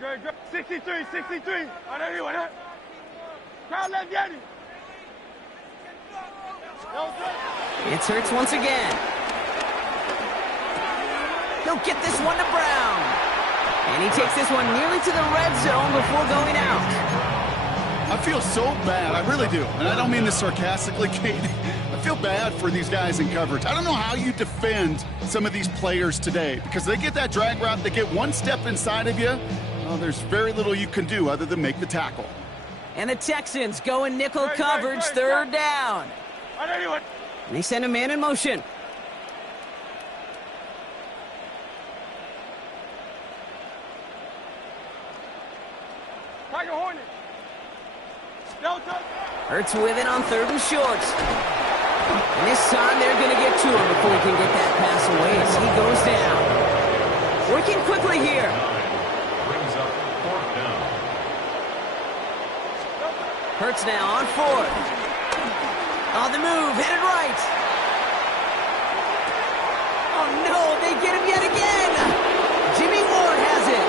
Good. 63. On anyone, huh? Crowd left Yeti. It's Hurts once again. He'll get this one to Brown. And he takes this one nearly to the red zone before going out. I feel so bad. I really do. And I don't mean this sarcastically, Kate. I feel bad for these guys in coverage. I don't know how you defend some of these players today because they get that drag route, they get one step inside of you. Well, there's very little you can do other than make the tackle. And the Texans go in nickel coverage, third down. And they send a man in motion. Hurts with it on third and short. And this time they're going to get to him before he can get that pass away as he goes down. Working quickly here. Brings up fourth down. Hurts now on fourth. On the move, headed right. Oh no, they get him yet again. Jimmy Ward has it.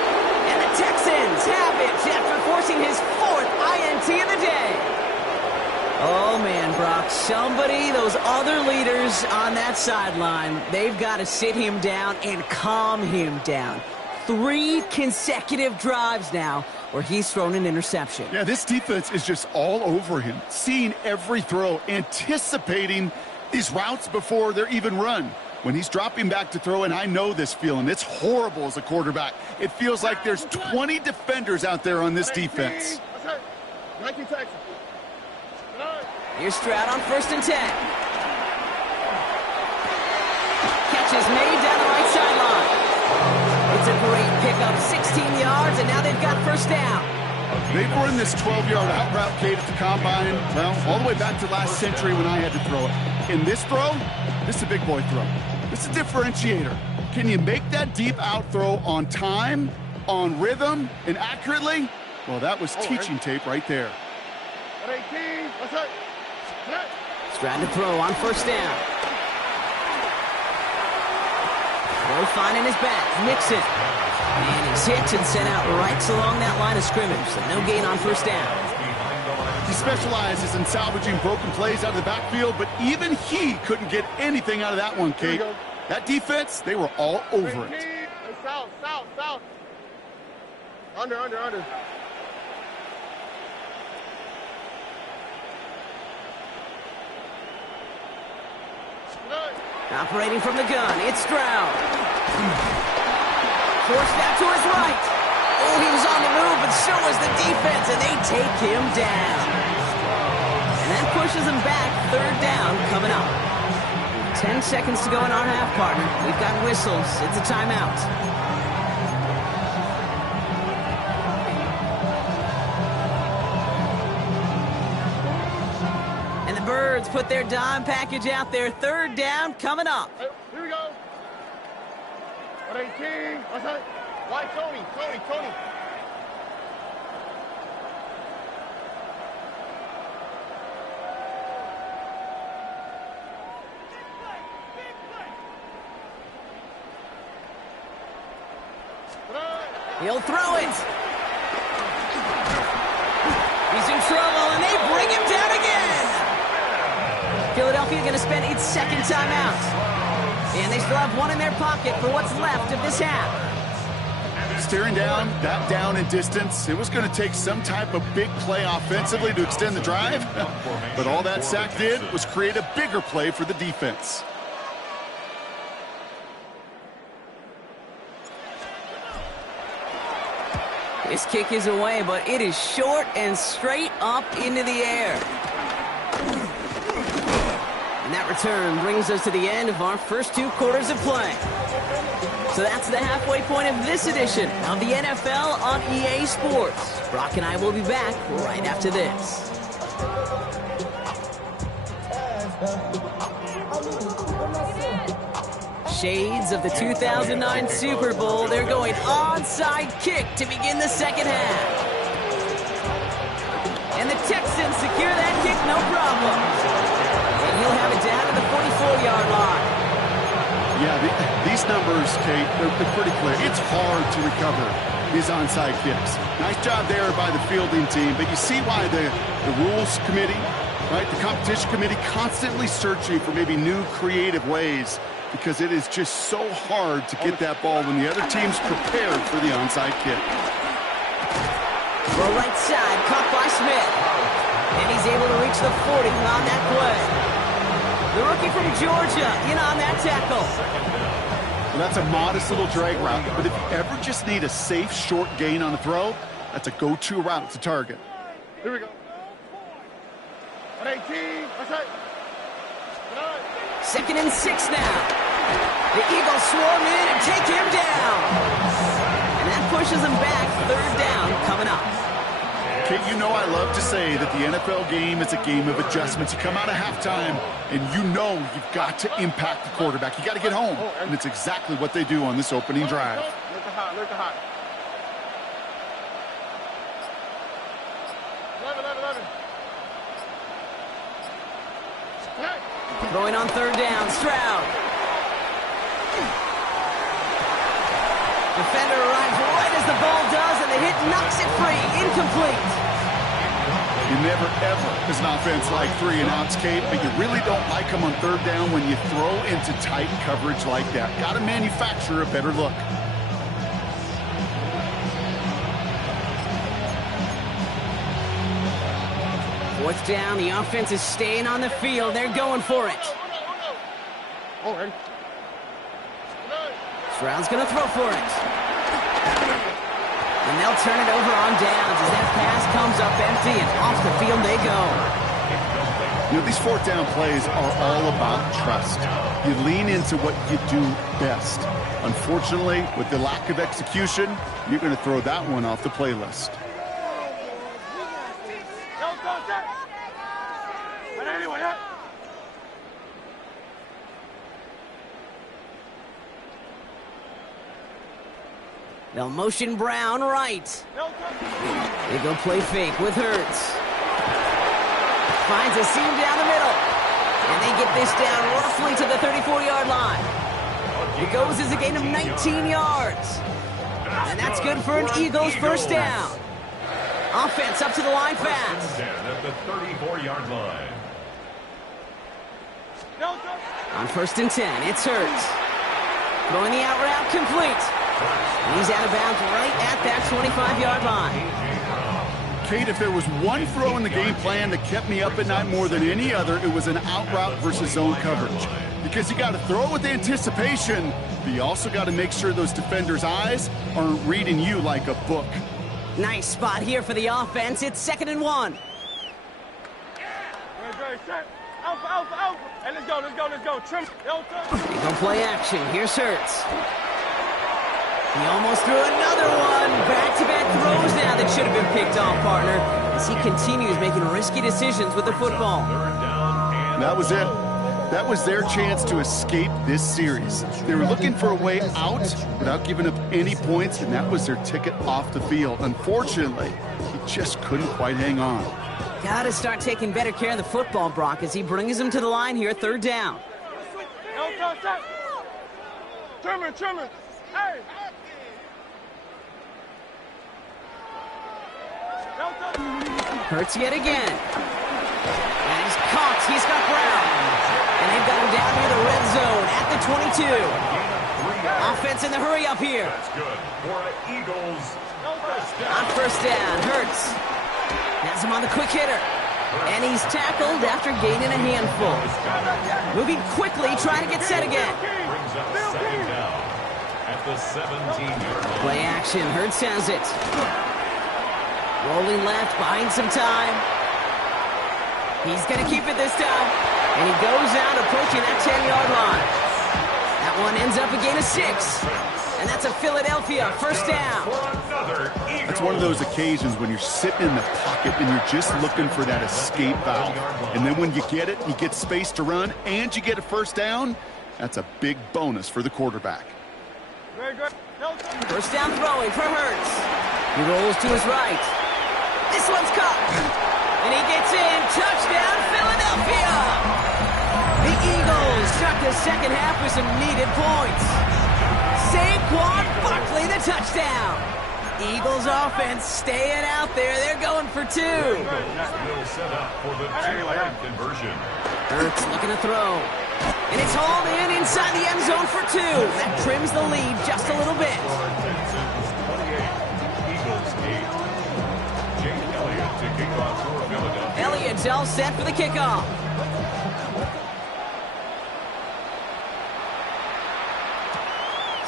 And the Texans have it after forcing his fourth INT of the day. Oh, man, Brock, those other leaders on that sideline, they've got to sit him down and calm him down. 3 consecutive drives now where he's thrown an interception. Yeah, this defense is just all over him, seeing every throw, anticipating these routes before they're even run. When he's dropping back to throw, and I know this feeling, it's horrible as a quarterback. It feels like there's 20 defenders out there on this defense. Here's Stroud on 1st and 10. Catch is made down the right sideline. It's a great pickup, 16 yards, and now they've got first down. They've run this 12-yard out route, Kate, at the combine, well, all the way back to last century when I had to throw it. In this throw, this is a big boy throw. This is a differentiator. Can you make that deep out throw on time, on rhythm, and accurately? Well, that was teaching tape right there. Stroud to throw on 1st down. Throw finding his back. Mixon. And he's hit and sent out right along that line of scrimmage. So no gain on 1st down. He specializes in salvaging broken plays out of the backfield, but even he couldn't get anything out of that one, Kate. That defense, they were all over it. South. Under. Operating from the gun, it's Stroud. Forced out to his right. Oh, he was on the move, but so was the defense, and they take him down. And that pushes him back, third down coming up. 10 seconds to go in our half, partner. We've got whistles. It's a timeout. Birds put their dime package out there. Third down coming up. Hey, here we go. 118. What's that? Why Tony? He'll throw it. He's in trouble, and they bring him down again. Philadelphia going to spend its second timeout. And they still have one in their pocket for what's left of this half. Staring down, that down in distance, it was going to take some type of big play offensively to extend the drive. But all that sack did was create a bigger play for the defense. This kick is away, but it is short and straight up into the air. And that return brings us to the end of our first 2 quarters of play. So that's the halfway point of this edition of the NFL on EA Sports. Brock and I will be back right after this. Shades of the 2009 Super Bowl. They're going onside kick to begin the second half. And the Texans secure that kick, no problem. And he'll have it down to the 44-yard line. Yeah, these numbers, Kate, they're pretty clear. It's hard to recover these onside kicks. Nice job there by the fielding team, but you see why the rules committee, right, the competition committee constantly searching for maybe new creative ways, because it is just so hard to get that ball when the other team's prepared for the onside kick. Throw right side, caught by Smith. And he's able to reach the 40 on that play. The rookie from Georgia in on that tackle. Well, that's a modest little drag route, but if you ever just need a safe, short gain on a throw, that's a go-to route to target. Here we go. 118. That's right. 2nd and 6 now. The Eagles swarm in and take him down. And that pushes him back. 3rd down coming up. Kate, you know I love to say that the NFL game is a game of adjustments. You come out of halftime, and you know you've got to impact the quarterback. You got to get home, and it's exactly what they do on this opening drive. Look hot, look hot. 11. Throwing on 3rd down, Stroud. Defender arrives right as the ball does, and the hit knocks it free. Incomplete. You never, ever, as an offense, like 3 and outs, Kate, but you really don't like them on 3rd down when you throw into tight coverage like that. Got to manufacture a better look. Fourth down, the offense is staying on the field. They're going for it. Stroud's going to throw for it. And they'll turn it over on downs as that pass comes up empty, and off the field they go. You know, these 4th down plays are all about trust. You lean into what you do best. Unfortunately, with the lack of execution, you're going to throw that one off the playlist. They'll motion Brown right. They go play fake with Hurts. Finds a seam down the middle. And they get this down roughly to the 34-yard line. It goes as a gain of 19 yards. And that's good for an Eagles 1st down. Offense up to the line fast. At the 34-yard line. On 1st and 10, it's Hurts. Throwing the out route complete. And he's out of bounds right at that 25-yard line. Kate, if there was one throw in the game plan that kept me up at night more than any other, it was an out route versus zone coverage. Because you got to throw it with anticipation, but you also got to make sure those defenders' eyes aren't reading you like a book. Nice spot here for the offense. It's 2nd and 1. Alpha. Hey, let's go. Trim. They go play action. Here's Hurts. He almost threw another one. Back-to-back throws now that should have been picked off, partner, as he continues making risky decisions with the football. That was it. That was their chance to escape this series. They were looking for a way out without giving up any points, and that was their ticket off the field. Unfortunately, he just couldn't quite hang on. Got to start taking better care of the football, Brock, as he brings him to the line here, 3rd down. Trimmer. Hey! Hurts yet again. And he's caught. He's got Brown. And they've got him down near the red zone at the 22. Offense in the hurry up here. That's good for the Eagles. On 1st down, Hurts has him on the quick hitter. And he's tackled after gaining a handful. Moving quickly, trying to get set again. Brings up 2nd down at the 17-yard line. Play action. Hurts has it. Rolling left, buying some time. He's going to keep it this time. And he goes out approaching that 10-yard line. That one ends up a gain of 6. And that's a Philadelphia 1st down. That's one of those occasions when you're sitting in the pocket and you're just looking for that escape valve. And then when you get it, you get space to run, and you get a 1st down. That's a big bonus for the quarterback. Very good. 1st down throwing for Hurts. He rolls to his right. This one's caught. And he gets in. Touchdown, Philadelphia! The Eagles start the second half with some needed points. Saquon Barkley, the touchdown. Eagles offense staying out there. They're going for 2. Will set up for the 2-point conversion. Hurts looking to throw. And it's hauled in inside the end zone for 2. That trims the lead just a little bit. Texans 28, Eagles 8. Jake Elliott to kick off for Philadelphia. Elliott's all set for the kickoff.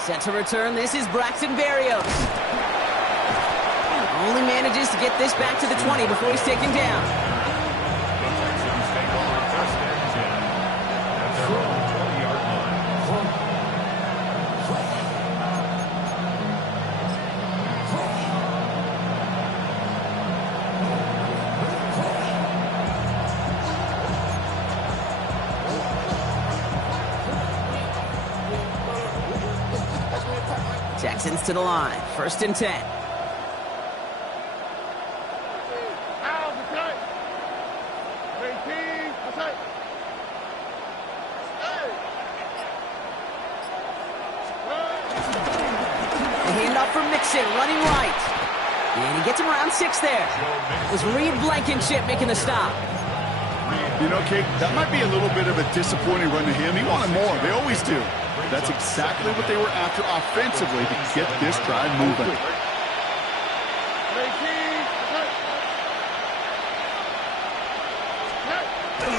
Set to return, this is Braxton Berrios. Only manages to get this back to the 20 before he's taken down. The Texans take over first and 10 at their own 20-yard line. Texans to the line, 1st and 10. Running right. And he gets him around 6 there. It was Reed Blankenship making the stop. You know, Kate, that might be a little bit of a disappointing run to him. He wanted more. They always do. That's exactly what they were after offensively to get this drive moving.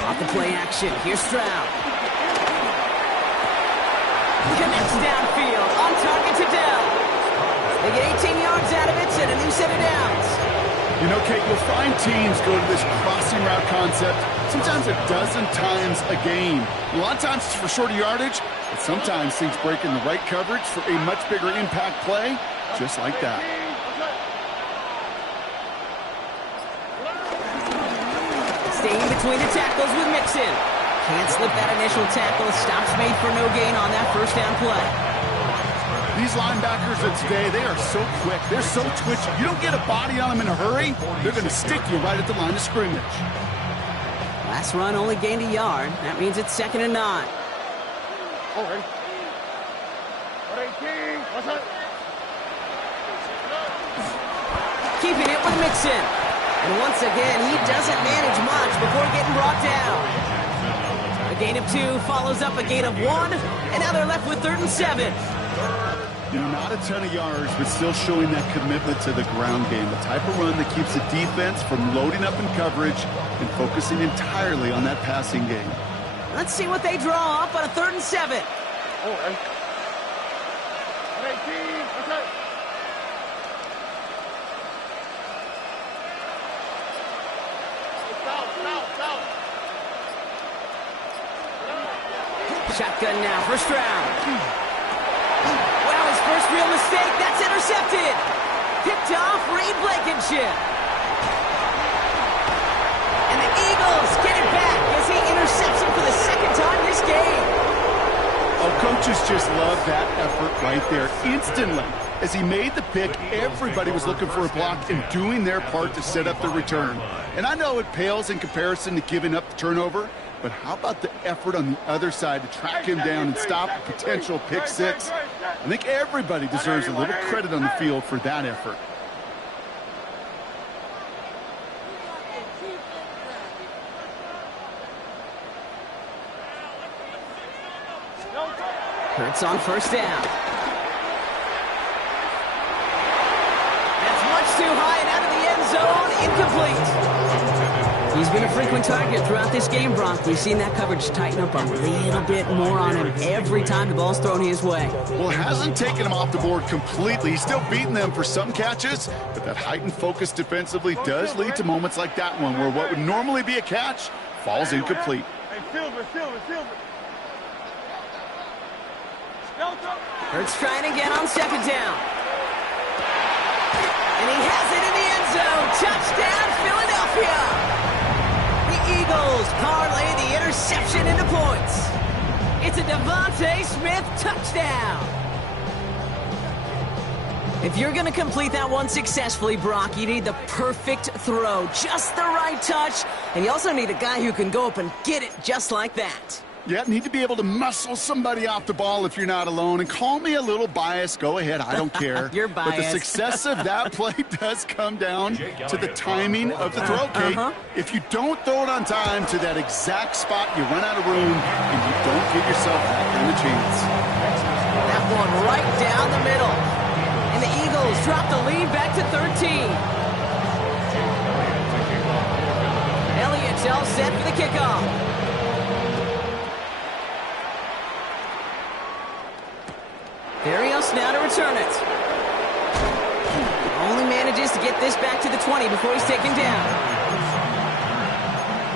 Off the play action. Here's Stroud. Connects downfield. On target to Dell. They get 18 yards out of it and a new set of downs. You know, Kate, you'll find teams go to this crossing route concept sometimes a dozen times a game. A lot of times it's for shorter yardage, but sometimes things break in the right coverage for a much bigger impact play, just like that. Staying between the tackles with Mixon. Can't slip that initial tackle. Stops made for no gain on that first down play. These linebackers of today, they are so quick. They're so twitchy. You don't get a body on them in a hurry, they're going to stick you right at the line of scrimmage. Last run only gained a yard. That means it's 2nd and 9. Keeping it with Mixon. And once again, he doesn't manage much before getting brought down. A gain of 2 follows up a gain of 1, and now they're left with 3rd and 7. Not a ton of yards, but still showing that commitment to the ground game. The type of run that keeps the defense from loading up in coverage and focusing entirely on that passing game. Let's see what they draw up on a 3rd and 7. Shotgun now for Stroud. First real mistake, that's intercepted. Picked off Reed Blankenship. And the Eagles get it back as he intercepts him for the 2nd time this game. Oh, coaches just love that effort right there. Instantly, as he made the pick, everybody was looking for a block and doing their part to set up the return. And I know it pales in comparison to giving up the turnover, but how about the effort on the other side to track him down and stop a potential pick 6? I think everybody deserves a little credit on the field for that effort. Hurts on 1st down. That's much too high and out of the end zone. Incomplete. He's been a frequent target throughout this game, Brock. We've seen that coverage tighten up a little bit more on him every time the ball's thrown his way. Well, it hasn't taken him off the board completely. He's still beating them for some catches, but that heightened focus defensively does lead to moments like that one where what would normally be a catch falls incomplete. Hurts trying again on 2nd down. And he has it in the end zone. Touchdown, Philadelphia! Eagles parlay the interception into points. It's a Devontae Smith touchdown. If you're going to complete that one successfully, Brock, you need the perfect throw, just the right touch, and you also need a guy who can go up and get it just like that. Yeah, need to be able to muscle somebody off the ball if you're not alone. And call me a little biased. Go ahead. I don't care. You're biased. But the success of that play does come down to the timing of the throw, Kate. If you don't throw it on time to that exact spot, you run out of room, and you don't give yourself that kind of chance. That one right down the middle. And the Eagles drop the lead back to 13. Elliott's all set for the kickoff. Barrios now to return it. Only manages to get this back to the 20 before he's taken down.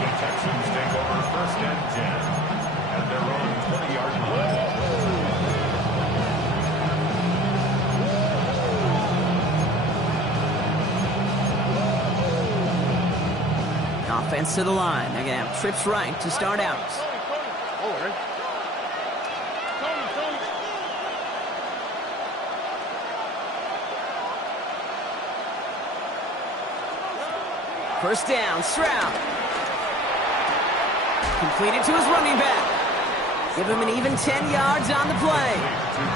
The Texans take over first and 10 at their own 20-yard line. Offense to the line. They're going to have trips right to start out. First down, Stroud. Completed to his running back. Give him an even 10 yards on the play.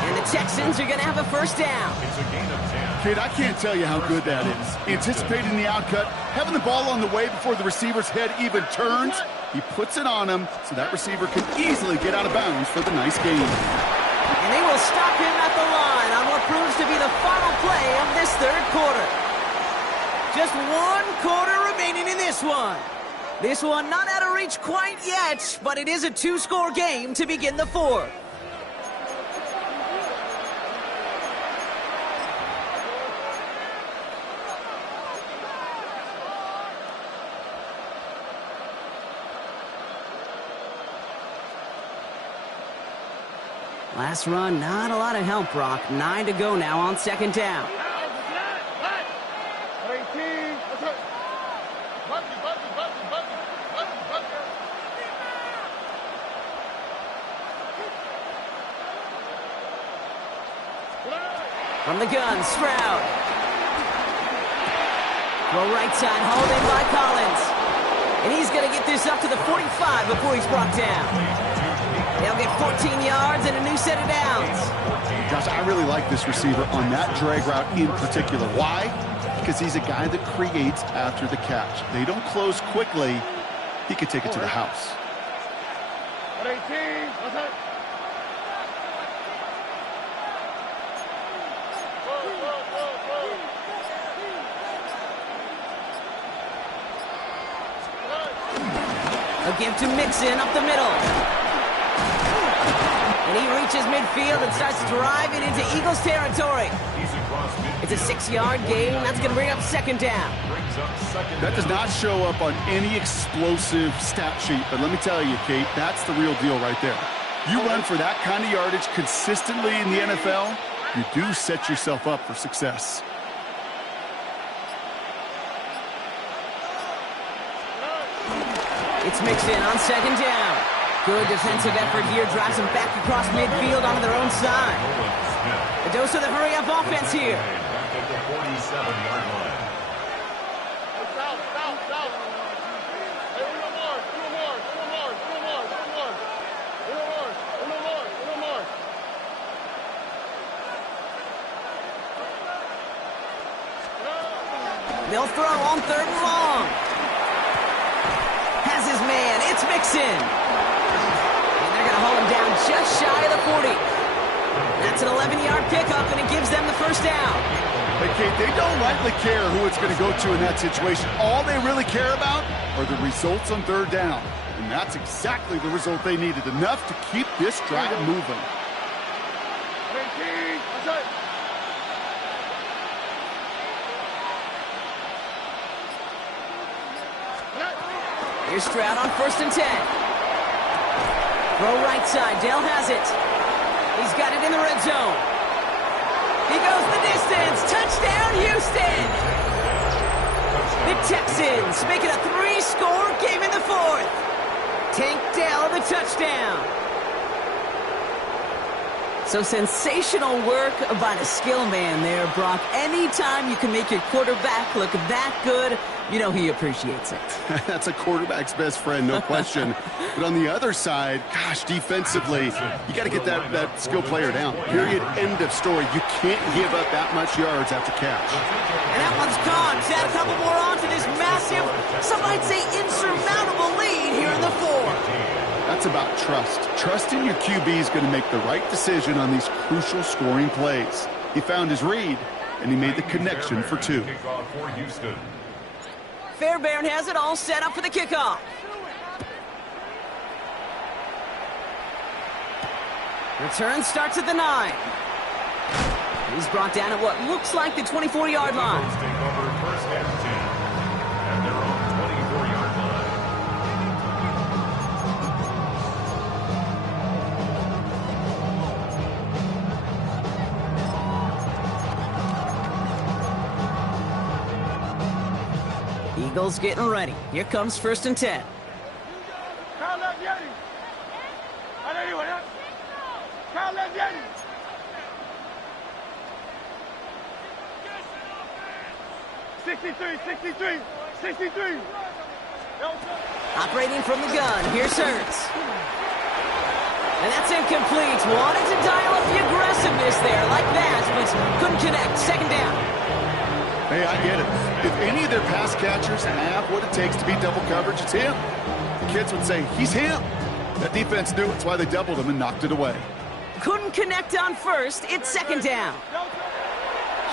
And the Texans are going to have a first down. It's a gain of 10. Kid, I can't tell you how good that is. Anticipating the outcut, having the ball on the way before the receiver's head even turns. He puts it on him so that receiver can easily get out of bounds for the nice gain. And they will stop him at the line on what proves to be the final play of this third quarter. Just one quarter remaining in this one. This one not out of reach quite yet, but it is a two-score game to begin the fourth. Last run, not a lot of help, Brock. 9 to go now on second down. From the gun, Stroud. Throw right side, hauled in by Collins. And he's going to get this up to the 45 before he's brought down. They'll get 14 yards and a new set of downs. Gosh, I really like this receiver on that drag route in particular. Why? Because he's a guy that creates after the catch. They don't close quickly. He could take it to the house. 18, what's up? A give to Mixon up the middle. And he reaches midfield and starts driving into Eagles territory. It's a 6-yard gain. That's going to bring up second down. That does not show up on any explosive stat sheet, but let me tell you, Kate, that's the real deal right there. You run for that kind of yardage consistently in the NFL, you do set yourself up for success. It's mixed in on second down. Good defensive effort here. Drives them back across midfield onto their own side. A dose of the hurry-up offense here. Back at the 47-yard line. They'll throw on third and long. Has his man. It's Mixon. And they're going to haul him down just shy of the 40. That's an 11-yard pickup, and it gives them the first down. But, Kate, they don't likely care who it's going to go to in that situation. All they really care about are the results on third down. And that's exactly the result they needed. Enough to keep this drive moving. 18, what's up? Here's Stroud on first and 10. Throw right side. Dale has it. He's got it in the red zone. He goes the distance. Touchdown, Houston. The Texans make it a 3-score game in the fourth. Tank Dell the touchdown. So sensational work by the skill man there, Brock. Anytime you can make your quarterback look that good, you know he appreciates it. That's a quarterback's best friend, no question. But on the other side, gosh, defensively, you got to get that skill player down. Period. End of story. You can't give up that much yards after catch. And that one's gone. To add a couple more on to this massive, some might say insurmountable lead here in the fourth. That's about trust. Trusting your QB is going to make the right decision on these crucial scoring plays. He found his read, and he made the connection for two. Fairbairn has it all set up for the kickoff. Return starts at the 9. He's brought down at what looks like the 24-yard line. Take over first and 10 at their own 24-yard line. Eagles getting ready. Here comes first and 10. Kyle Leviani. Allez, anyone else? Kyle Leviani. $63. Operating from the gun. Here's Hurts. And that's incomplete. Wanted to dial up the aggressiveness there like that, but couldn't connect. Second down. Hey, I get it. If any of their pass catchers have what it takes to beat double coverage, it's him. The kids would say, he's him. That defense knew it's why they doubled him and knocked it away. Couldn't connect on first. It's second down.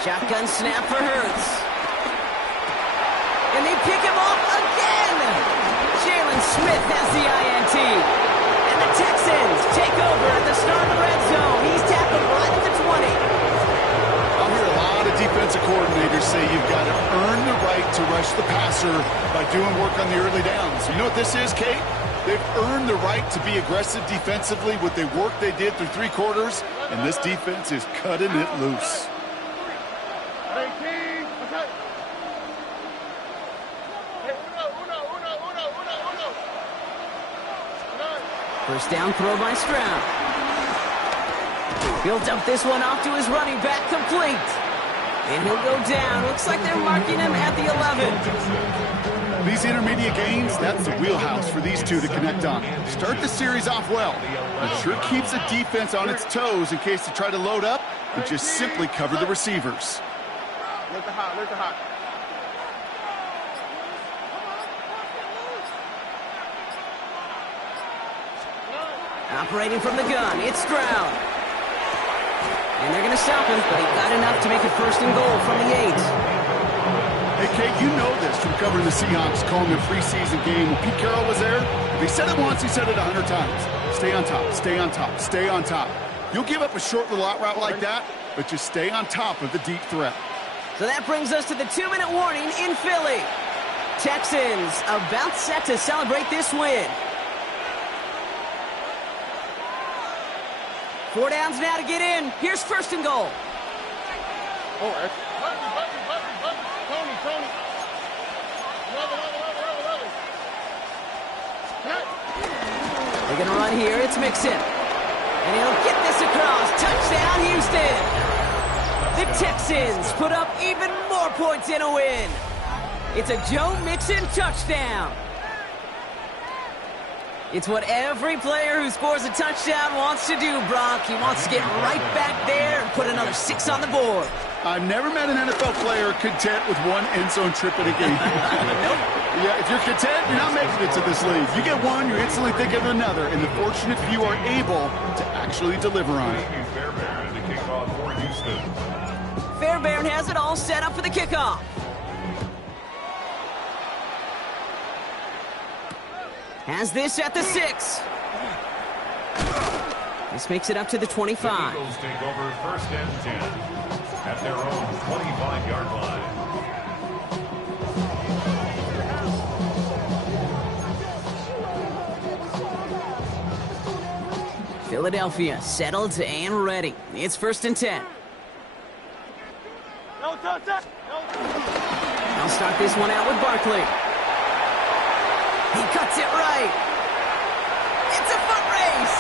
Shotgun snap for Hurts. And they pick him off again. Jalen Smith has the INT. And the Texans take over at the start of the red zone. He's tackled right at the 20. I'll hear a lot of defensive coordinators say you've got to earn the right to rush the passer by doing work on the early downs. You know what this is, Kate? They've earned the right to be aggressive defensively with the work they did through 3 quarters, and this defense is cutting it loose. First down throw by Stroud. He'll dump this one off to his running back, complete. And he'll go down. Looks like they're marking him at the 11. These intermediate gains, that's the wheelhouse for these two to connect on. Start the series off well. It sure keeps the defense on its toes in case they try to load up and just simply cover the receivers. Where's the hot? Where's the hot? Operating from the gun, it's Stroud. And they're going to stop him, but he got enough to make it first and goal from the 8. Hey, Kate, you know this from covering the Seahawks, calling their preseason game. When Pete Carroll was there, if he said it once, he said it 100 times. Stay on top, stay on top, stay on top. You'll give up a short little out route like that, but just stay on top of the deep threat. So that brings us to the 2-minute warning in Philly. Texans about set to celebrate this win. 4 downs now to get in. Here's first and goal. Oh, that's... Tony. They're going to run here. It's Mixon. And he'll get this across. Touchdown, Houston. The Texans put up even more points in a win. It's a Joe Mixon touchdown. It's what every player who scores a touchdown wants to do, Brock. He wants to get right back there and put another 6 on the board. I've never met an NFL player content with one end zone trip in a game. Yeah, if you're content, you're not making it to this league. You get one, you're instantly thinking of another, and the fortunate few are able to actually deliver on it. Fairbairn to kick off for Houston. Fairbairn has it all set up for the kickoff. Has this at the 6. This makes it up to the 25. The Eagles take over first and 10 at their own 25-yard line. Philadelphia settled and ready. It's first and 10. No touch. I'll start this one out with Barkley. He cuts it right. It's a foot race.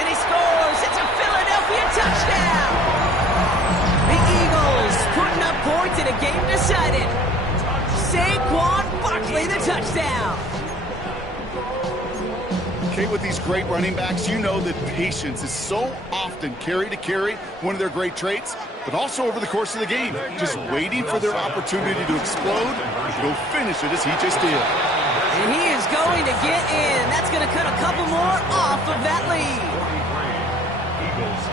And he scores. Philadelphia touchdown! The Eagles putting up points in a game decided. Saquon Barkley, the touchdown. Okay, with these great running backs, you know that patience is so often carry to carry, one of their great traits, but also over the course of the game, just waiting for their opportunity to explode and go finish it as he just did. And he is going to get in. That's going to cut a couple more off of that lead. 23. Eagles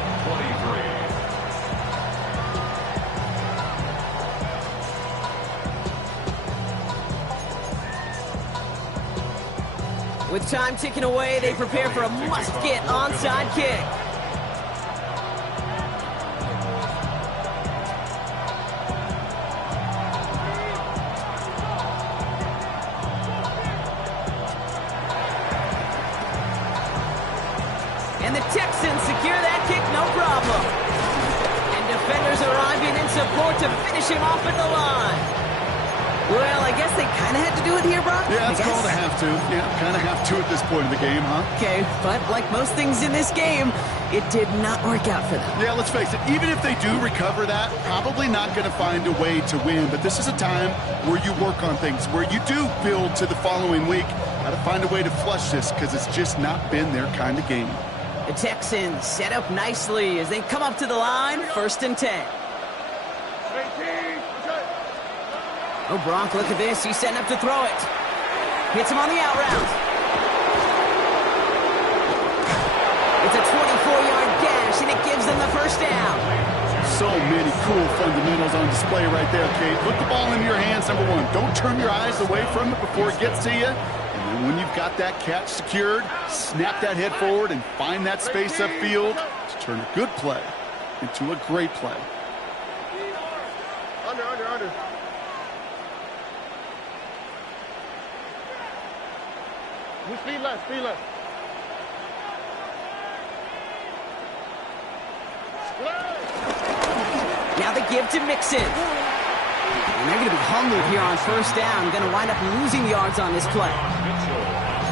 23. With time ticking away, they prepare for a must-get onside kick. And the Texans secure that kick, no problem. And defenders arriving in support to finish him off at the line. Well, I guess they kind of had to do it here, Brock. Yeah, it's called a have to. Yeah, kind of have to at this point in the game, huh? Okay, but like most things in this game, it did not work out for them. Yeah, let's face it, even if they do recover that, probably not going to find a way to win. But this is a time where you work on things, where you do build to the following week. Got to find a way to flush this because it's just not been their kind of game. The Texans set up nicely as they come up to the line, 1st and 10. Oh, Bronk, look at this. He's setting up to throw it. Hits him on the out route. It's a 24-yard gash, and it gives them the 1st down. So many cool fundamentals on display right there, Kate. Put the ball in your hands, number one. Don't turn your eyes away from it before it gets to you. And then when you've got that catch secured, snap that head forward and find that space upfield to turn a good play into a great play. Under. Speed left. Now they give to Mixon. And they're going to be humbled here on 1st down. Going to wind up losing yards on this play.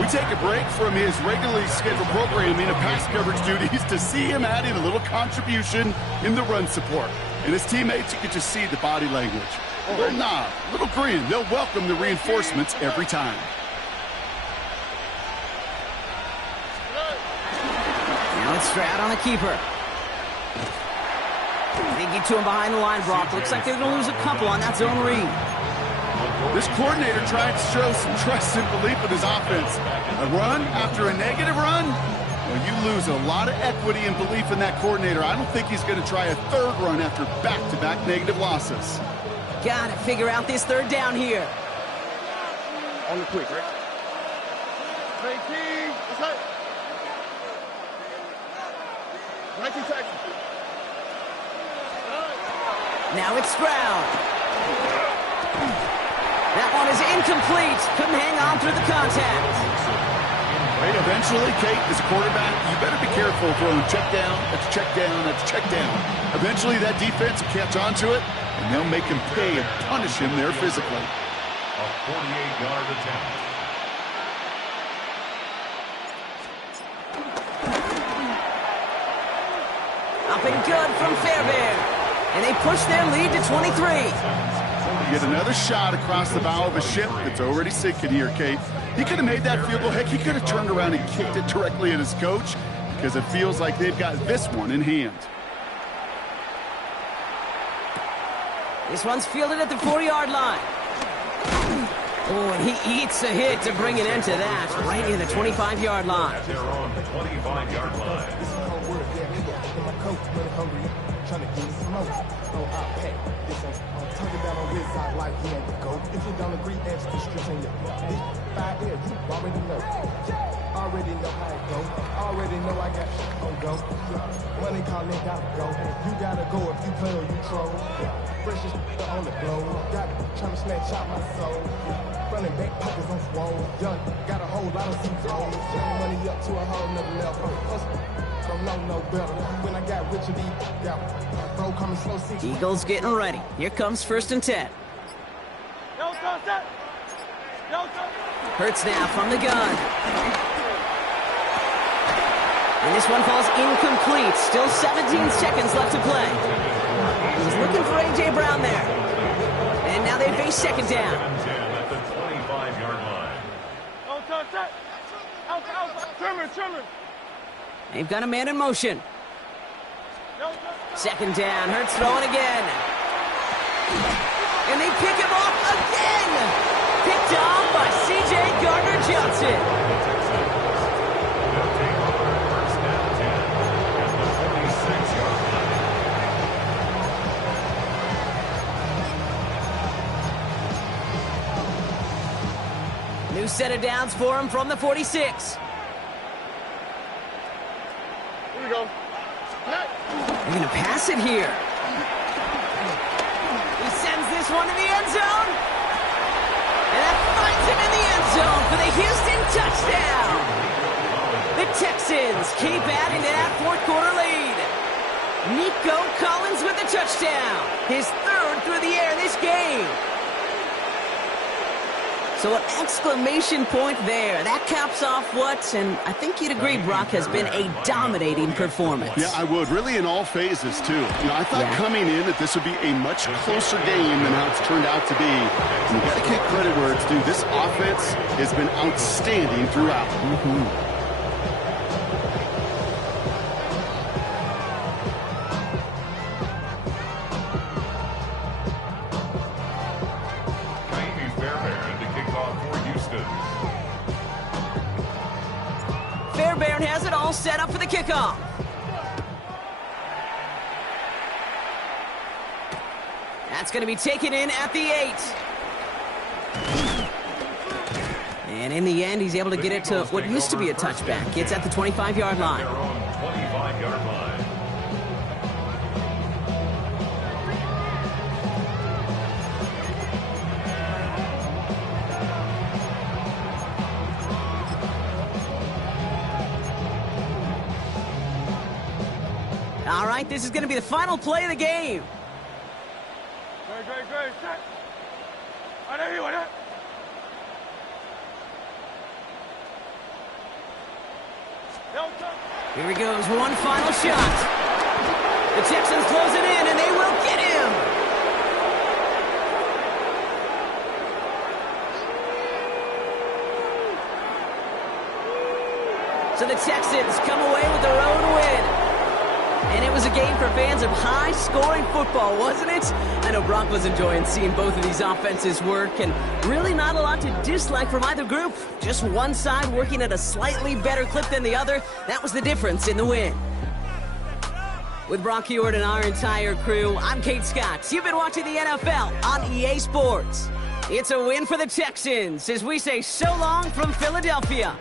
We take a break from his regularly scheduled programming of pass coverage duties to see him adding a little contribution in the run support. And his teammates, you can just see the body language. A little nod, a little grin. They'll welcome the reinforcements every time. Now it's Stroud on a keeper. They get to him behind the line, Brock. Looks like they're going to lose a couple on that zone read. This coordinator tried to show some trust and belief in his offense. A run after a negative run? Well, you lose a lot of equity and belief in that coordinator. I don't think he's going to try a 3rd run after back-to-back negative losses. Got to figure out this 3rd down here. On the quick, right? 19. What's that? 19 seconds. Now it's Stroud. That one is incomplete. Couldn't hang on through the contact. Right, eventually, Kate, as a quarterback, you better be careful throwing check down, that's check down, that's check down. Eventually, that defense will catch on to it, and they'll make him pay and punish him there physically. A 48-yard attempt. Up and good from Fairbairn. And they push their lead to 23. Get another shot across the bow of a ship that's already sinking here, Kate. He could have made that field goal. Heck, he could have turned around and kicked it directly at his coach because it feels like they've got this one in hand. This one's fielded at the 40-yard line. Oh, and he eats a hit to bring an end to that, right near the 25-yard line. They're on the 25-yard line. Trying to get some more. Oh, I pack this one. I'm talking about on his side like he ain't the GOAT. If you don't agree, ask the streets in your bitch. 5 years, you already know. Already know how it go. Already know I got shit on go. Money calling, gotta go. You gotta go if you play or you troll. Precious on the blow. Got trying to snatch out my soul. Running back pockets on swole. Young, got a whole lot of seats on. Turn money up to a whole nother level. Don't know no better. When I got rich and deep, bro coming slow 6. Eagles getting ready. Here comes 1st and 10. Hurts now from the gun. And And this one falls incomplete. Still 17 seconds left to play. He was looking for A.J. Brown there. And now they face second down. At the 25-yard line. Trimmer. They've got a man in motion. Second down. Hurts throwing again. And they pick him off again. Picked off by C.J. Gardner-Johnson. They'll take over first down 10 at the 46-yard line. New set of downs for him from the 46. Here we go. They're going to pass it here. He sends this one to the end zone. And that finds him in the end zone for the Houston touchdown. The Texans keep adding to that fourth quarter lead. Nico Collins with the touchdown. His third through the air this game. So an exclamation point there. That caps off what, and I think you'd agree, Brock, has been a dominating performance. Yeah, I would. Really in all phases, too. You know, I thought coming in that this would be a much closer game than how it's turned out to be. And you got to give credit where it's due. This offense has been outstanding throughout. Fairbairn has it all set up for the kickoff. That's going to be taken in at the 8. And in the end, he's able to get it to what used to be a touchback. It's at the 25-yard line. Their own 25-yard line. All right, this is going to be the final play of the game. Great. Set. Here he goes, one final shot. The Texans close it in, and they will get him. So the Texans come away with their own win. And it was a game for fans of high-scoring football, wasn't it? I know Brock was enjoying seeing both of these offenses work, and really not a lot to dislike from either group. Just one side working at a slightly better clip than the other. That was the difference in the win. With Brock Heward and our entire crew, I'm Kate Scott. You've been watching the NFL on EA Sports. It's a win for the Texans as we say so long from Philadelphia.